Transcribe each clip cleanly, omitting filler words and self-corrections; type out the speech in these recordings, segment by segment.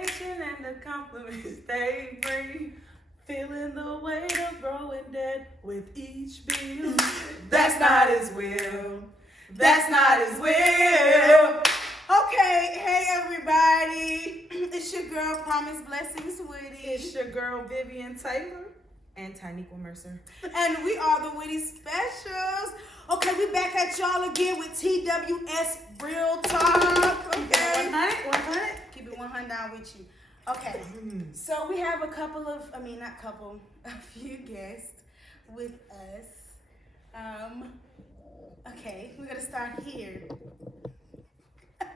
attention and the compliments they bring. Feeling the weight of growing debt with each bill. That's not his will. That's not his will. Okay, hey everybody. It's your girl, Promise Blessings Woody. It's your girl, Vivian Taylor. And Tynequa Mercer. And we are the Woody Specials. Okay, we back at y'all again with TWS Real Talk. Okay. 100. Keep it 100 down with you. Okay. So we have a few guests with us. Okay, we're gonna start here. Go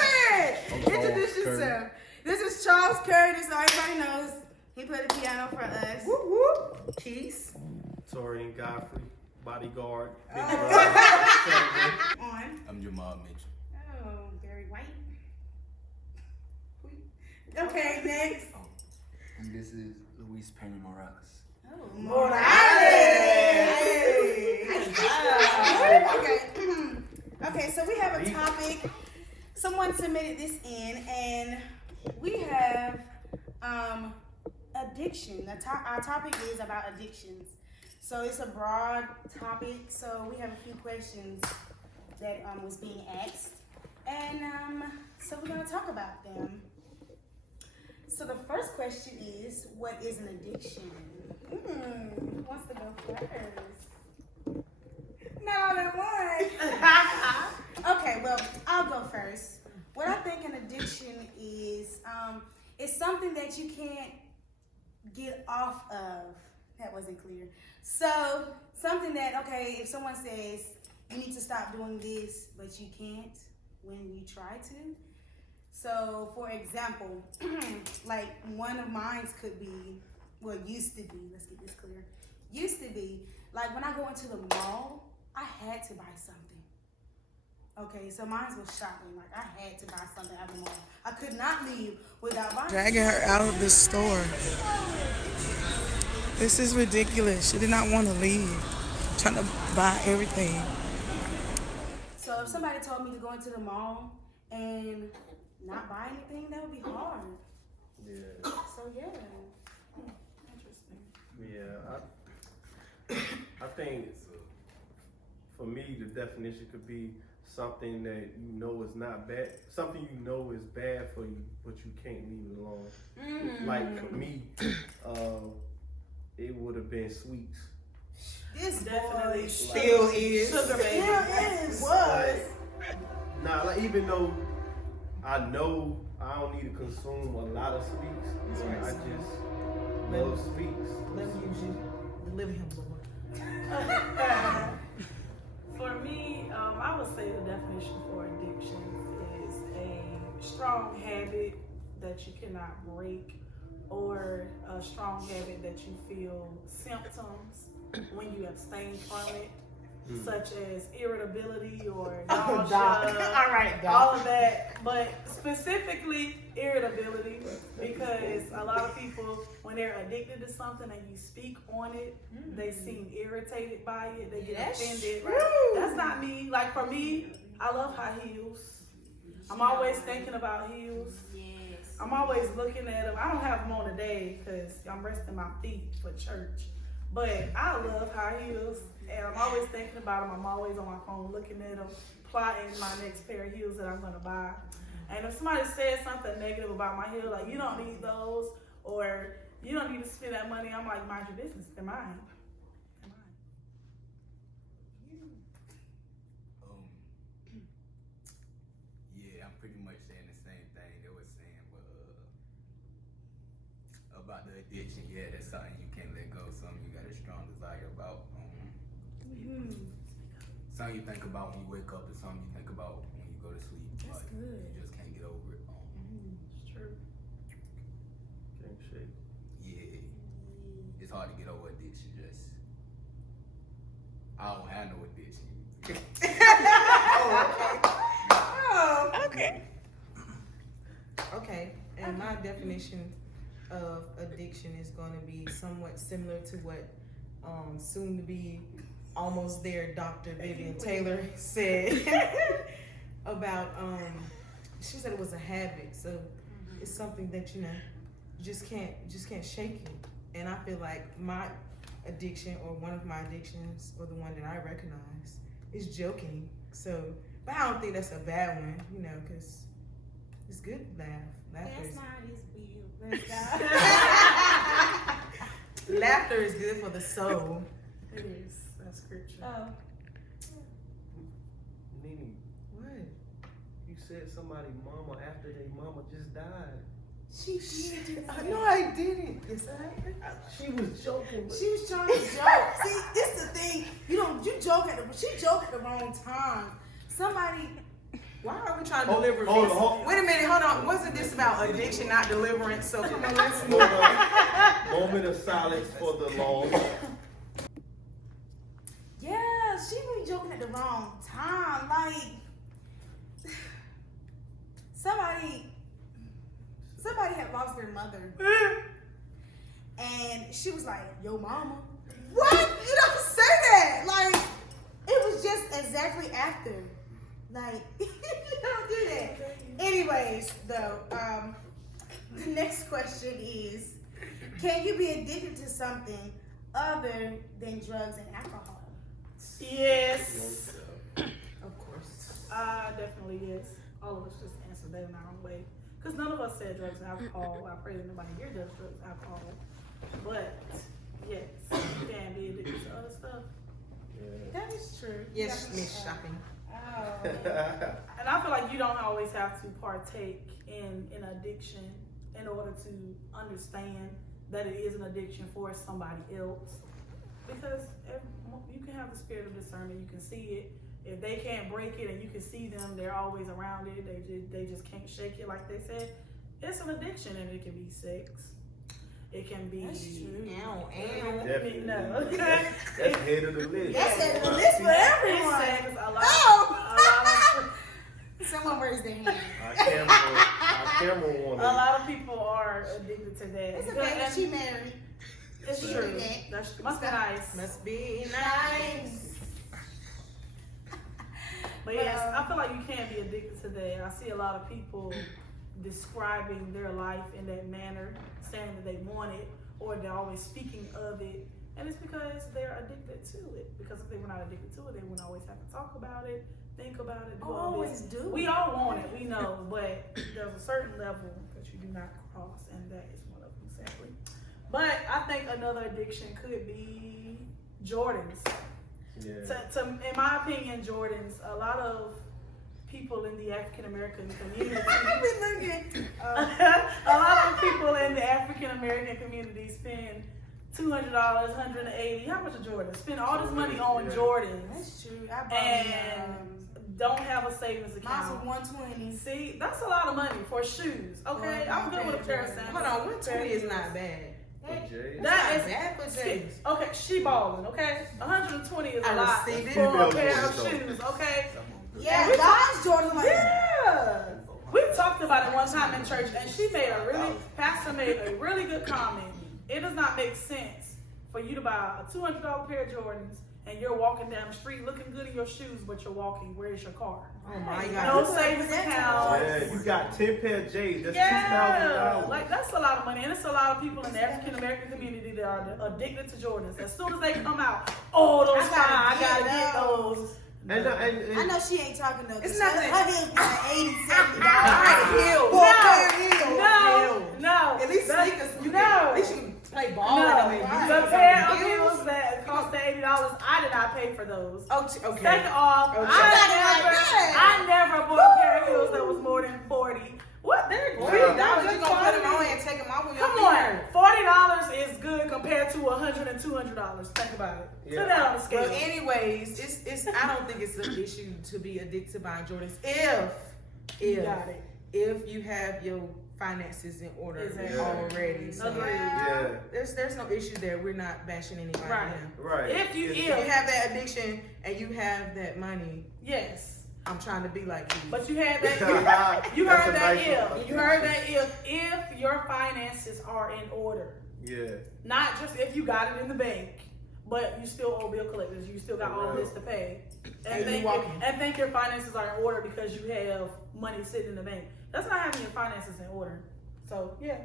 ahead. Introduce yourself. This is Charles Curtis, so everybody knows. He played the piano for us. Whoop whoop. Peace. Torian Godfrey, bodyguard. Big On. I'm Jamal Mitchell. Oh, Gary White. Okay, next. And this is Luis Penny Morales. Oh, Morales. Okay, so we have a topic. Someone submitted this in, and we have addiction. Our topic is about addictions. So it's a broad topic. So we have a few questions that was being asked, and so we're gonna talk about them. So the first question is, what is an addiction? Who wants to go first? Not all at once. Okay, well, I'll go first. What I think an addiction is something that you can't get off of. That wasn't clear. So something that, okay, if someone says you need to stop doing this, but you can't when you try to. So for example, like one of mine could be, well, used to be, let's get this clear. Used to be, like when I go into the mall, I had to buy something. Okay, so mine was shopping. Like I had to buy something at the mall. I could not leave without buying. Dragging her out of the store. This is ridiculous. She did not want to leave. Trying to buy everything. So if somebody told me to go into the mall and not buy anything, that would be hard. Yeah. So yeah. Interesting. Yeah. I think for me the definition could be something that you know is not bad, something you know is bad for you, but you can't leave it alone. Like for me, it would have been sweets. This Definitely boy still is. Sugar baby. still is. Was. Nah, like even though I know I don't need to consume a lot of sweets, I just love sweets. Let me use you. Deliver him, Lord. For me, I would say the definition for addiction is a strong habit that you cannot break, or a strong habit that you feel symptoms when you abstain from it, such as irritability or nausea, All right, Doc. all of that, but specifically irritability, because a lot of people, when they're addicted to something and you speak on it, they seem irritated by it, they get offended, right? That's not me. Like for me, I love high heels. I'm always thinking about heels. Yes. I'm always looking at them. I don't have them on today because I'm resting my feet for church. But I love high heels, and I'm always thinking about them. I'm always on my phone looking at them, plotting my next pair of heels that I'm going to buy. And if somebody says something negative about my heel, like, you don't need those, or you don't need to spend that money, I'm like, mind your business. They're mine. They're mine. Yeah, I'm pretty much saying the same thing they were saying, but about the addiction. Yeah, that's something you can't let go. Something you got a strong desire about. Something you think about when you wake up, and something you think about when you go to sleep. That's but good. You just can't get over it. It's true. Can't shake. Yeah, it's hard to get over addiction. Just I don't have no addiction. Okay. Okay, and my definition of addiction is going to be somewhat similar to what soon to be almost there Dr. Vivian Taylor said about she said it was a habit, so it's something that you just can't shake it. And I feel like my addiction, or one of my addictions, or the one that I recognize, is joking. So, but I don't think that's a bad one, because it's good to laugh. That's not his will. Laughter is good for the soul. It is. That's scripture. Oh. Nene, What? you said somebody mama after their mama just died. She did. No, I didn't. Yes, I did. She was joking. She was trying to joke. See, this is the thing. She joke at the wrong time. Somebody. Why are we trying to deliver this? Wait a minute, hold on. Wasn't this about addiction, not deliverance? So come on, let's move on. Moment of silence for the Lord. Yeah, she was joking at the wrong time. Like somebody had lost their mother, and she was like, "Yo, mama." What? You don't say that. Like, it was just exactly after. Like, you don't do that. Anyways, though, the next question is, can you be addicted to something other than drugs and alcohol? Yes. Of course. Definitely yes. All of us just answered that in our own way. Because none of us said drugs and alcohol. I pray that nobody here does drugs and alcohol. But, yes, you can be addicted to other stuff. That is true. Yes, Miss Shopping. Oh. And I feel like you don't always have to partake in an addiction in order to understand that it is an addiction for somebody else. Because you can have the spirit of discernment, you can see it. If they can't break it and you can see them, they're always around it, they just can't shake it like they said. It's an addiction, and it can be sex. It can be... That's true. Definitely. No. That's head of the list. That's at the list for everyone. It's sex, a lot of Someone raised their hand. Our camera woman. a lot of people are addicted to that. It's okay that she married. It's She true. did that. That must be nice. Must be nice. But yes, I feel like you can be addicted to that. I see a lot of people describing their life in that manner, saying that they want it, or they're always speaking of it. And it's because they're addicted to it. Because if they were not addicted to it, they wouldn't always have to talk about it, think about it, do all Always this. do. We all want it, we know, but there's a certain level that you do not cross, and that is one of them, sadly. But I think another addiction could be Jordans. Yeah. In my opinion, Jordans, a lot of people in the African American community, a lot of people in the African American community spend $200, $180. How much a Jordan? Spend all this money on Jordans. That's true. I bought And don't have a savings account. mine's was $120. See, that's a lot of money for shoes. Okay, I'm good with a pair of sandals. Hold on, 120 is not bad. Jay. That is bad for James. okay. She balling. Okay, 120 is a I lot received it. for a pair of shoes. Okay. Yeah, guys, Jordan like Yeah. We talked about it one time in church, and Pastor made a really good comment. It does not make sense for you to buy a $200 pair of Jordans and you're walking down the street looking good in your shoes, but you're walking. Where's your car? Oh my No God. savings account. Yeah, you got 10 pair of J's. That's Yeah, $2,000. like that's a lot of money, and it's a lot of people in the African American community that are addicted to Jordans. As soon as they come out, oh, those I gotta get those. And I know she ain't talking though. It's not her that- heels be like $80, $70. Heels. For a pair of heels. No. At least That- sneakers. No. At least you can play ball with them. and The use pair them. of heels that cost the $80, I did not pay for those. Oh, okay. Second off, Okay. I never bought a pair of heels that was more than $40. What? They're $40, good. you gonna put them on and take them off when your Come feet on, hurt. $40 is good compared to $100 and $200. Think about it. Yeah. Put that on the scale. Well, anyways, it's. I don't think it's an issue to be addicted to buying Jordans You got it. if you have your finances in order Exactly. already. So Agreed. Yeah. there's no issue there. We're not bashing anybody Right. down. Right. If you If you have that addiction and you have that money, yes. I'm trying to be like you. But you had that. You That's heard a that nice if. one. You heard that if your finances are in order. Yeah. Not just if you got it in the bank, but you still owe bill collectors. You still got all this to pay, and And think your finances are in order because you have money sitting in the bank. That's not having your finances in order. So your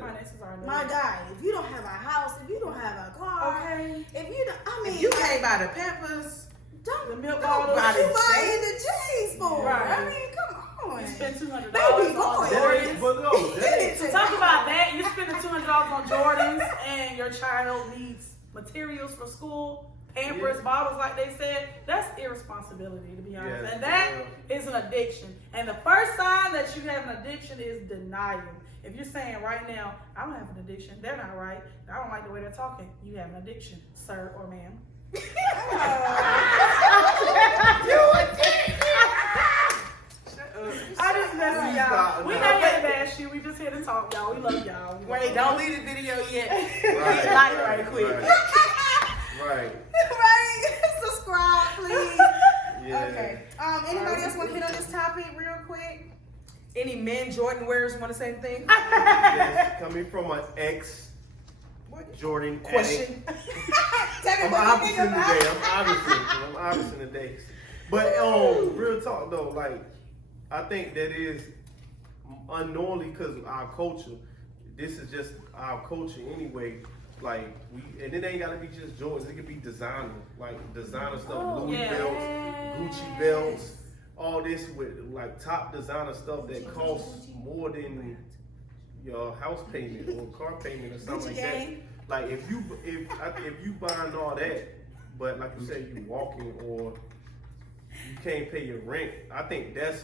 finances are in order. My guy, if you don't have a house, if you don't have a car, Okay. if you don't, I mean, If you can't buy the Pampers, The milk don't bottles. buy the the jeans for. Right. I mean, come on. You spend $200 Baby boy. on That ain't, Jordans. but no, that ain't. So talk about that. You're spending $200 on Jordans, and your child needs materials for school, Pampers, bottles, like they said. That's irresponsibility, to be honest. Yes, And that is an addiction. And the first sign that you have an addiction is denial. If you're saying right now, I don't have an addiction, they're not right, I don't like the way they're talking, you have an addiction, sir or ma'am. I just mess with y'all. We not here to bash you. We just here to talk, y'all. We love y'all. wait, don't leave the video yet. Right. Get like right quick. Right. Right? Subscribe, please. Yeah. Okay. Anybody else want to hit on this topic real quick? Any men Jordan wearers want to say anything? Yes, coming from an ex Jordan Question. I'm opposite today. I'm opposite today. But real talk though, like I think that is unknowingly because of our culture. This is just our culture anyway. Like and it ain't gotta be just Jordans. It could be designer, like designer stuff, Louis belts, Gucci belts, all this with like top designer stuff that costs more than your house payment or car payment or something like that. Like if you buying all that, but like you said, you walking or you can't pay your rent, I think that's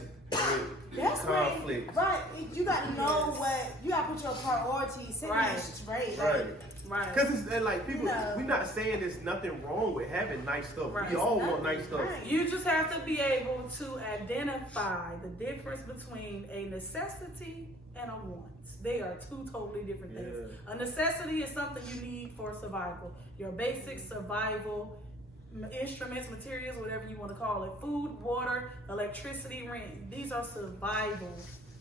conflict. Right. You got to know what you got to put your priorities straight. Right. Right. Because it's like people, No. we're not saying there's nothing wrong with having nice stuff. Right. We all want nice stuff. Right. You just have to be able to identify the difference between a necessity and a want. They are two totally different things. Yeah. A necessity is something you need for survival. Your basic survival instruments, materials, whatever you want to call it. Food, water, electricity, rent. These are survival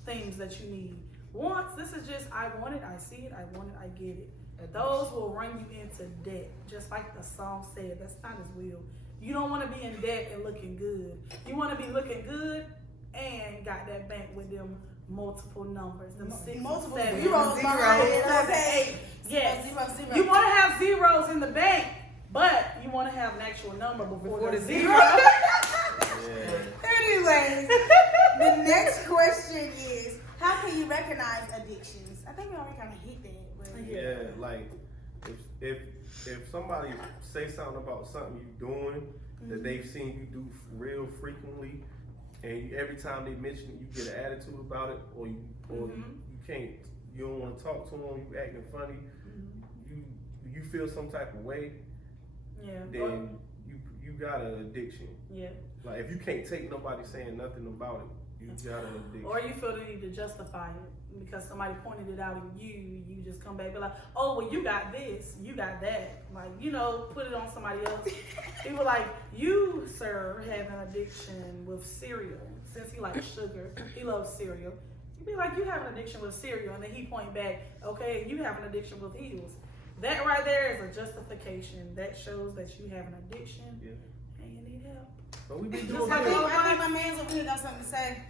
things that you need. Wants, this is just, I want it, I see it, I want it, I get it. Those will run you into debt, just like the song said. That's not his will. You don't want to be in debt and looking good. You want to be looking good and got that bank with them multiple numbers, them six, Multiple seven, zeros behind it. Okay. Yes. Zero. You want to have zeros in the bank, but you want to have an actual number before the zero. Anyways, the next question is, how can you recognize addictions? I think we already kind of hit that. But Yeah, like if somebody say something about something you doing that they've seen you do real frequently, and every time they mention it, you get an attitude about it, or you don't want to talk to them, you acting funny, you feel some type of way, then you got an addiction. Yeah. Like if you can't take nobody saying nothing about it, you got an addiction. Or you feel the need to justify it because somebody pointed it out and you just come back and be like, oh, well, you got this, you got that. Like, put it on somebody else. People like, you, sir, have an addiction with cereal. Since he likes sugar, he loves cereal. You'd be like, you have an addiction with cereal. And then he point back, okay, you have an addiction with heels. That right there is a justification. That shows that you have an addiction and you need help. But we be Just doing like good. I think my man's over here got something to say.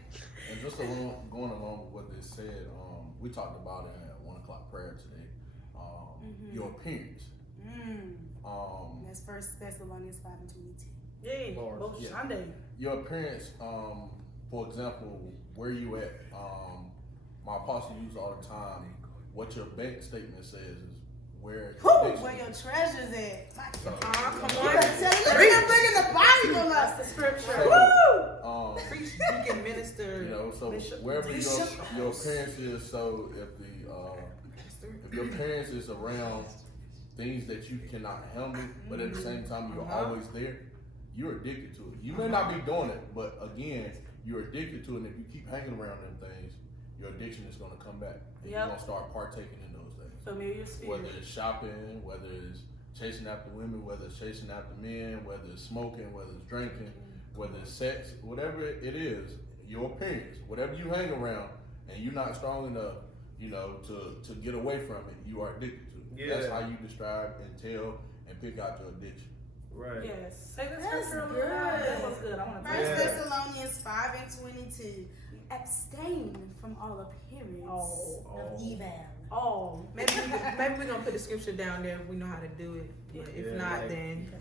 And just going along with what they said, we talked about it at 1 o'clock prayer today. Your appearance. That's First Thessalonians 5:22. Yeah, Bars. both Yeah. Sunday. Your appearance, for example, where you at? My apostle uses all the time. What your bank statement says is where. Where your treasures at? So, Come You on. better tell you, look at bringing the Bible That's up. the scripture. so, Preach, you can minister. so Bishop. wherever your appearance is, so if your appearance is around things that you cannot handle, but at the same time you're always there, you're addicted to it. You may not be doing it, but again, you're addicted to it, and if you keep hanging around them things, your addiction is going to come back, and you're going to start partaking in those things. Familiar spirit. Whether it's shopping, whether it's chasing after women, whether it's chasing after men, whether it's smoking, whether it's drinking, whether it's sex, whatever it is, your appearance, whatever you hang around, and you're not strong enough, to get away from it, you are addicted to it. That's how you describe and tell and pick out your addiction. Right. Yes. Say the That's scripture. good. That was good. I want to. First Yeah. Thessalonians 5:22. Abstain from all appearance of evil. Oh. Maybe we're gonna put the scripture down there if we know how to do it. But if Yeah, not, like- then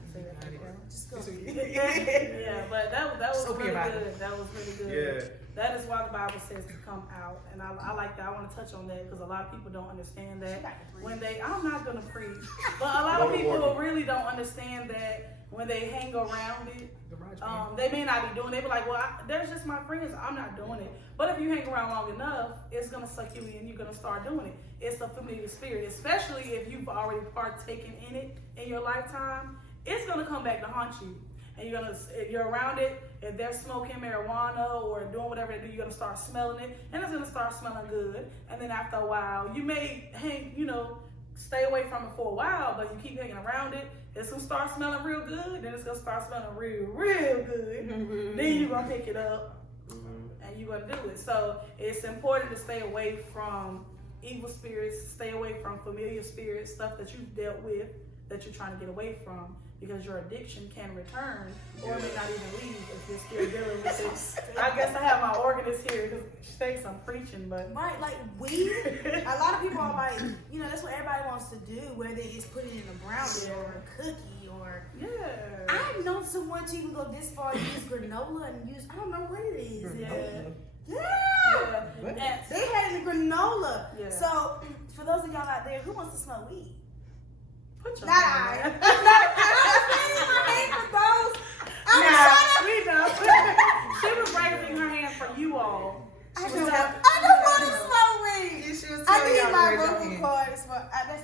Just go. Yeah, but that was Just open really your Bible. good. That was really good. Yeah. That is why the Bible says to come out, and I like that. I want to touch on that because a lot of people don't understand that when they. I'm not gonna preach, but a lot of people really don't understand that when they hang around it. They may not be doing it. They be like, well, there's just my friends. I'm not doing it. But if you hang around long enough, it's gonna suck you in. You're gonna start doing it. It's a familiar spirit, especially if you've already partaken in it in your lifetime. It's gonna come back to haunt you, and you're around it. If they're smoking marijuana or doing whatever they do, you're gonna start smelling it, and it's gonna start smelling good. And then after a while, you may stay away from it for a while, but you keep hanging around it. It's gonna start smelling real good, then it's gonna start smelling real good. Then you're gonna pick it up and you're gonna do it. So it's important to stay away from evil spirits, stay away from familiar spirits, stuff that you've dealt with that you're trying to get away from, because your addiction can return or may not even leave if you're still dealing with it. I guess I have my organist here because she thinks I'm preaching, but Right, like weed. A lot of people are like, that's what everybody wants to do, whether it's put it in a brownie or a cookie or. yeah. I've known someone to even go this far and use granola and use, I don't know what it is. Yeah. Yeah. And- They had it in granola. Yeah. So, for those of y'all out there, who wants to smoke weed? Put your Not I. I'm raising my hand for those. we know. She was raising her hand for you all. I don't want to smoke weed. You should I tell need y'all my to raise your vocal hand. cords. That's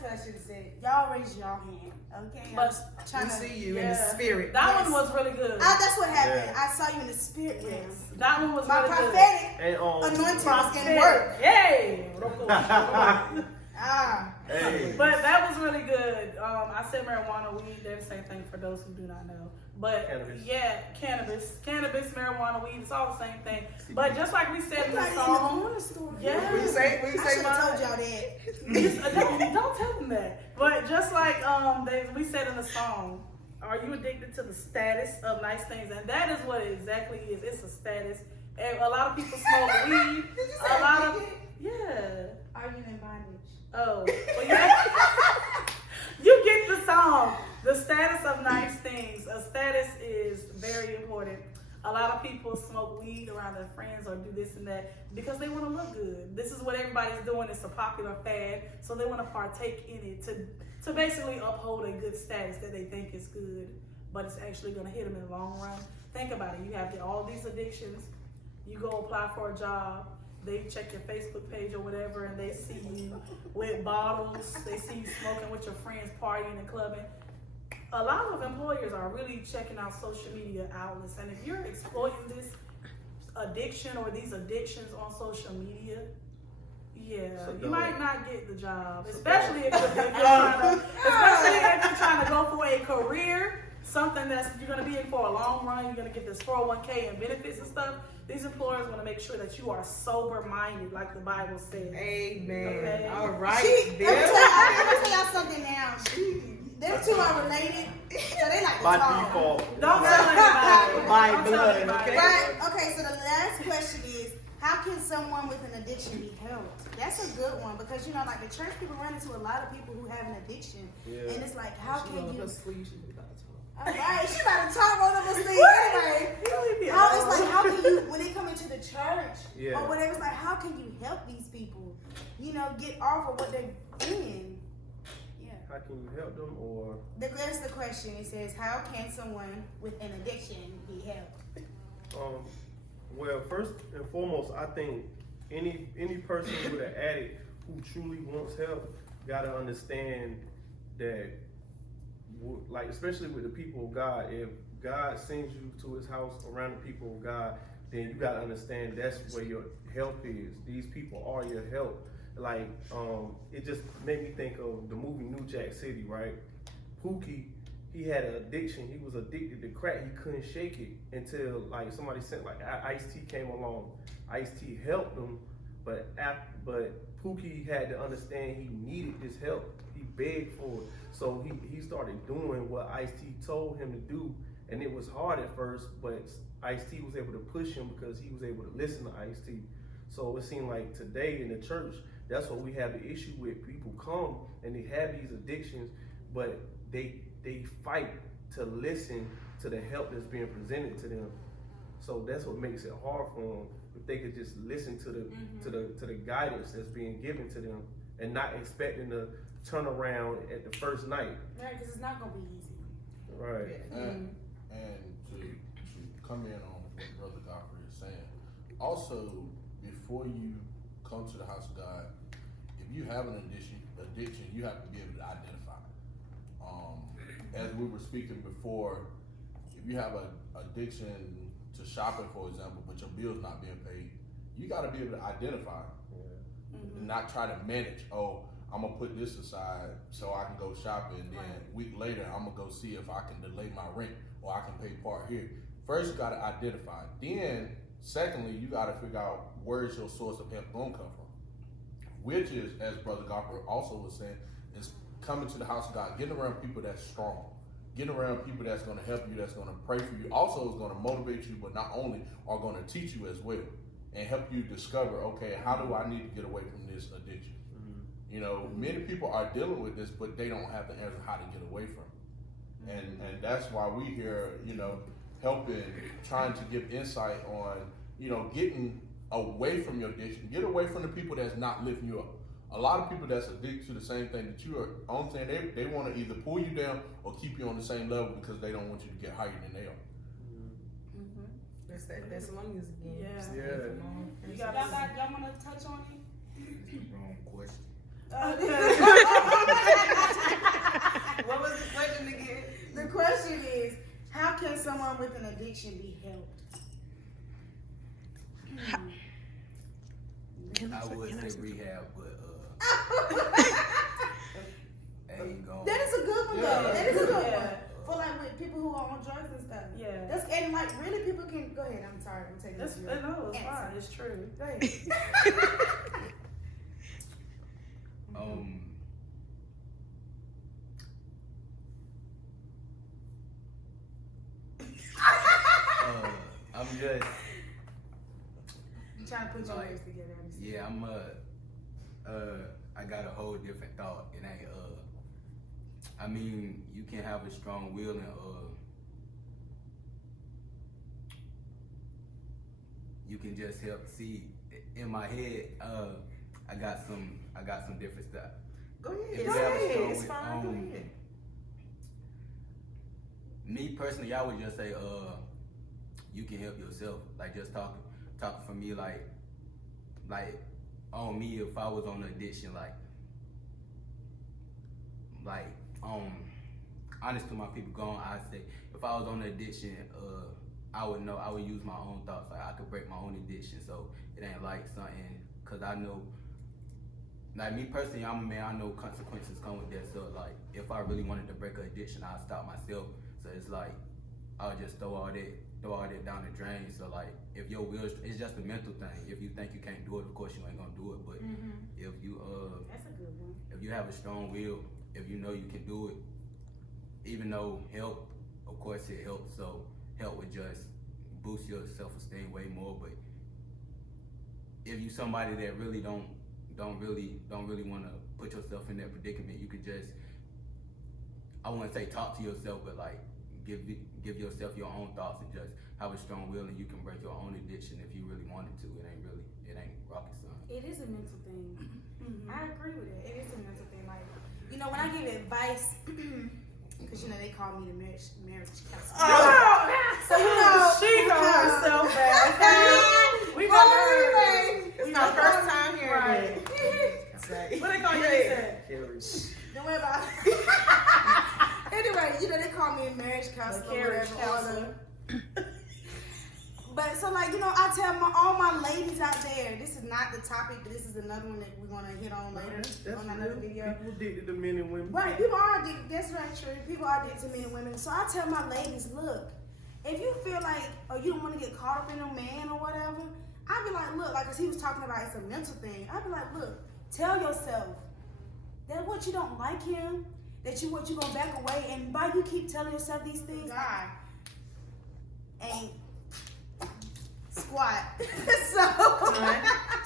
what I should have said. Y'all raise your hand, okay? I'm But just trying We to. see you in the spirit. That one was really good. That's what happened. Yeah. I saw you in the spirit realm. Yes. That one was My really good. prophetic And anointing was in work. Yay! Hey. But that was really good. I said marijuana, weed, they're the same thing for those who do not know. But Cannabis. yeah, cannabis, marijuana, weed, it's all the same thing. But just like we said in Got the it song, in the corner store. yeah. We say I should have told mine. y'all that. don't tell them that. But just like we said in the song, are you addicted to the status of nice things? And that is what it exactly is. It's a status. And a lot of people smoke weed. Did you say A lot of addicted? yeah. Are you in bondage? Oh, well, you get the song. The status of nice things. A status is very important. A lot of people smoke weed around their friends or do this and that because they want to look good. This is what everybody's doing. It's a popular fad, so they want to partake in it to basically uphold a good status that they think is good, but it's actually going to hit them in the long run. Think about it. You have all these addictions. You go apply for a job. They check your Facebook page or whatever, and they see you with bottles. They see you smoking with your friends, partying and clubbing. A lot of employers are really checking out social media outlets, and if you're exploiting this addiction or these addictions on social media, So you might not get the job, especially if you're trying to go for a career, something that's you're going to be in for a long run. You're going to get this 401k and benefits and stuff. These employers want to make sure that you are sober-minded, like the Bible says. Amen. Okay. All right. Let me Bill. tell y'all something now. Them two are related, so they like to By talk. default. Don't tell anybody. By Don't tell blood, anybody. okay? Right? Okay, so the last question is, how can someone with an addiction be helped? That's a good one because, like the church people run into a lot of people who have an addiction. Yeah. And it's like, how can you... Sleep, she about to talk. All right, she about to talk on the sleep anyway. How can you, when they come into the church Yeah. or whatever, it's like, how can you help these people, get off of what they're in? Yeah. How can you help them or That's the question. It says, how can someone with an addiction be helped? well, first and foremost, I think any person with an addict who truly wants help gotta understand that, like, especially with the people of God, if God sends you to his house around the people of God, then you gotta understand that's where your help is. These people are your help. Like, it just made me think of the movie New Jack City, right? Pookie, he had an addiction. He was addicted to crack. He couldn't shake it until like somebody sent like Ice-T came along. Ice-T helped him, but Pookie had to understand he needed this help. He He begged for it. So he started doing what Ice-T told him to do, and it was hard at first, but Ice-T was able to push him because he was able to listen to Ice-T. So it seemed like today in the church, that's what we have the issue with. People come and they have these addictions, but they fight to listen to the help that's being presented to them. So that's what makes it hard for them. If they could just listen to the guidance that's being given to them, and not expecting to turn around at the first night. Right, because it's not gonna be easy. Right. And to come in on what Brother Godfrey is saying, also before you come to the house of God, if you have an addiction, you have to be able to identify. As we were speaking before, if you have an addiction to shopping, for example, but your bill's not being paid, you got to be able to identify and not try to manage. Oh, I'm gonna put this aside so I can go shopping, and then a week later I'm gonna go see if I can delay my rent or I can pay part here. First, you gotta identify. Then, secondly, you gotta figure out where's your source of help gonna come from, which is, as Brother Gopper also was saying, is coming to the house of God, getting around people that's strong, getting around people that's gonna help you, that's gonna pray for you, also is gonna motivate you, but not only are gonna teach you as well, and help you discover, okay, how do I need to get away from this addiction? You know, many people are dealing with this, but they don't have the answer how to get away from it. And that's why we here, you know, helping, trying to give insight on, you know, getting away from your addiction, get away from the people that's not lifting you up. A lot of people that's addicted to the same thing that you are on, saying they want to either pull you down or keep you on the same level because they don't want you to get higher than they are. That's that Thessalonians again. Yeah. Y'all want to touch on it? Wrong question. What was the question again? The question is, how can someone with an addiction be helped? I would say rehab, but ain't going. That is a good one, though. That is a good one. For like with people who are on drugs and stuff. Yeah. That's, and like really people can go ahead. I'm sorry. I'm taking That's, this. no, it's fine. It's true. Go ahead. I'm just I'm trying to put your like, words together. yeah, I got a whole different thought. It ain't I mean, you can have a strong will and you can just help see in my head. I got some different stuff. Go ahead. If Go you have a ahead. strong It's will, fine. Go ahead. me personally, I would just say, you can help yourself. Like just talking for me, like on me, if I was on addiction, honest to my people going, I say, if I was on addiction, I would know, I would use my own thoughts. Like I could break my own addiction, so it ain't like something, cause I know, like me personally, I'm a man, I know consequences come with that. So like, if I really wanted to break an addiction, I'd stop myself. So it's like, I'll just throw all that down the drain. So like, if your will, it's just a mental thing. If you think you can't do it, of course you ain't gonna do it. But if you That's a good one. if you have a strong will, if you know you can do it, even though help, of course it helps. So help would just boost your self-esteem way more. But if you somebody that really don't really want to put yourself in that predicament, you could just, I wouldn't say talk to yourself, but like give yourself your own thoughts and just have a strong will, and you can break your own addiction if you really wanted to. It ain't rocket science. It is a mental thing. I agree with it. It is a mental thing. Like, you know, when I give advice, because you know they call me the marriage counselor. So you know, She know herself bad. We got her. It's my first time hearing it. Right. What they call you? Don't worry about it. Anyway, you know they call me a marriage counselor, Marriage whatever. But so like, you know, I tell all my ladies out there, this is not the topic, but this is another one that we're gonna hit on later on another video. People addicted to men and women. Right, people are addicted. That's right, true. People are addicted to men and women. So I tell my ladies, look, if you feel like, or you don't want to get caught up in a man or whatever, I'd be like, look, like, cause he was talking about it's a mental thing. I'd be like, look, tell yourself, that what you don't like him, that you gonna back away, and by you keep telling yourself these things, God ain't squat. So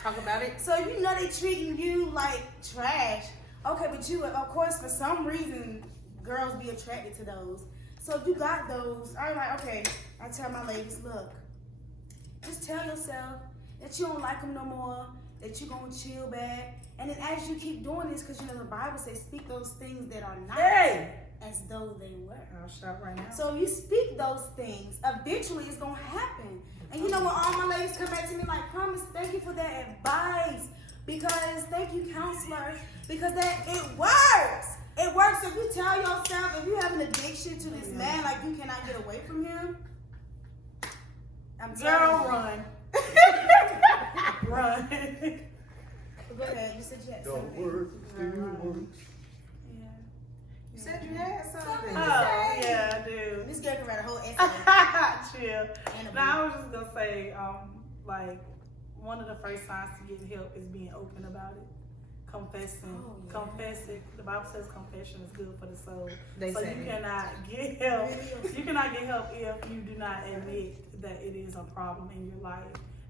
Talk about it. So you know they treating you like trash. Okay, but you, of course, for some reason, girls be attracted to those. So if you got those, I'm like, okay, I tell my ladies, look, just tell yourself that you don't like them no more, that you're going to chill back. And then as you keep doing this, because you know the Bible says, speak those things that are not as though they were. I'll stop right now. So if you speak those things, eventually it's going to happen. And you know when all my ladies come back to me like, Promise, thank you for that advice. Because, thank you, counselor. Because it works. It works if you tell yourself, if you have an addiction to this man, like you cannot get away from him. I'm telling you. Run. Run. Go ahead. You said you had The something. word still works. Yeah. You said you had something. Oh, yeah, I do. This girl can write a whole essay. Chill. And a Now, I book. was just gonna say, like, one of the first signs to get help is being open about it. Confessing. Oh, yeah. Confessing. The Bible says confession is good for the soul. They So say you that. cannot get help. You cannot get help if you do not admit that it is a problem in your life.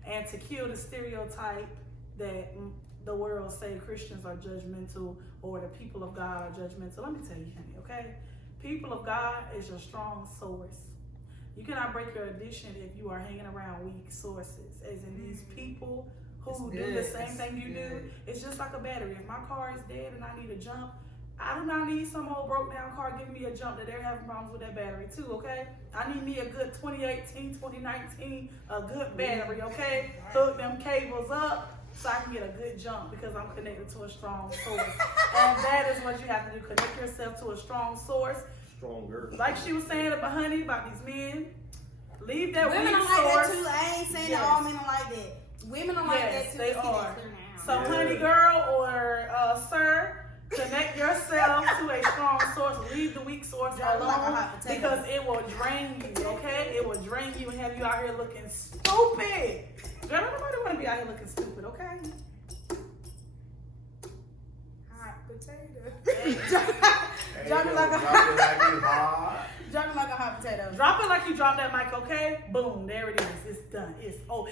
And to kill the stereotype that the world say Christians are judgmental or the people of God are judgmental. Let me tell you, honey, okay? People of God is your strong source. You cannot break your addiction if you are hanging around weak sources, as in these people who do the same thing you do. It's just like a battery. If my car is dead and I need a jump, I do not need some old broke down car giving me a jump that they're having problems with that battery too, okay? I need me a good 2018, 2019, a good battery, okay? Hook them cables up so I can get a good jump because I'm connected to a strong source. And that is what you have to do. Connect yourself to a strong source. Stronger. Like she was saying about honey, about these men. Leave that Women weak don't like source. that too. I ain't saying that Yes. all men don't like that. Women don't like Yes, that too. they Let's get that are. clear now. So, Yeah. honey girl or sir, connect yourself to a strong source. Leave the weak source Drop it like a alone hot potato. because it will drain you, okay? It will drain you and have you out here looking stupid. Girl, nobody want to be out here looking stupid, okay? Hot potato. Hey, Drop it yo, like a drop it like it's hard. Drop it like a hot potato. Drop it like you dropped that mic, okay? Boom, there it is. It's done. It's over.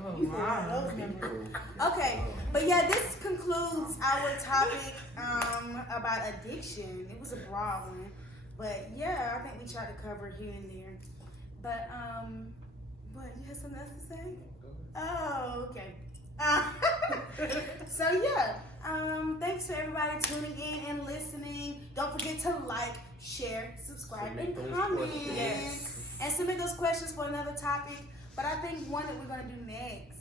Oh, You wow. those numbers. Okay, but yeah, this concludes our topic about addiction. It was a broad one, but yeah, I think we tried to cover it here and there. But what, you have something else to say? Oh, okay. So yeah, thanks to everybody tuning in and listening. Don't forget to like, share, subscribe, and Submit those comment. questions. Yes. And submit those questions for another topic. But I think one that we're gonna do next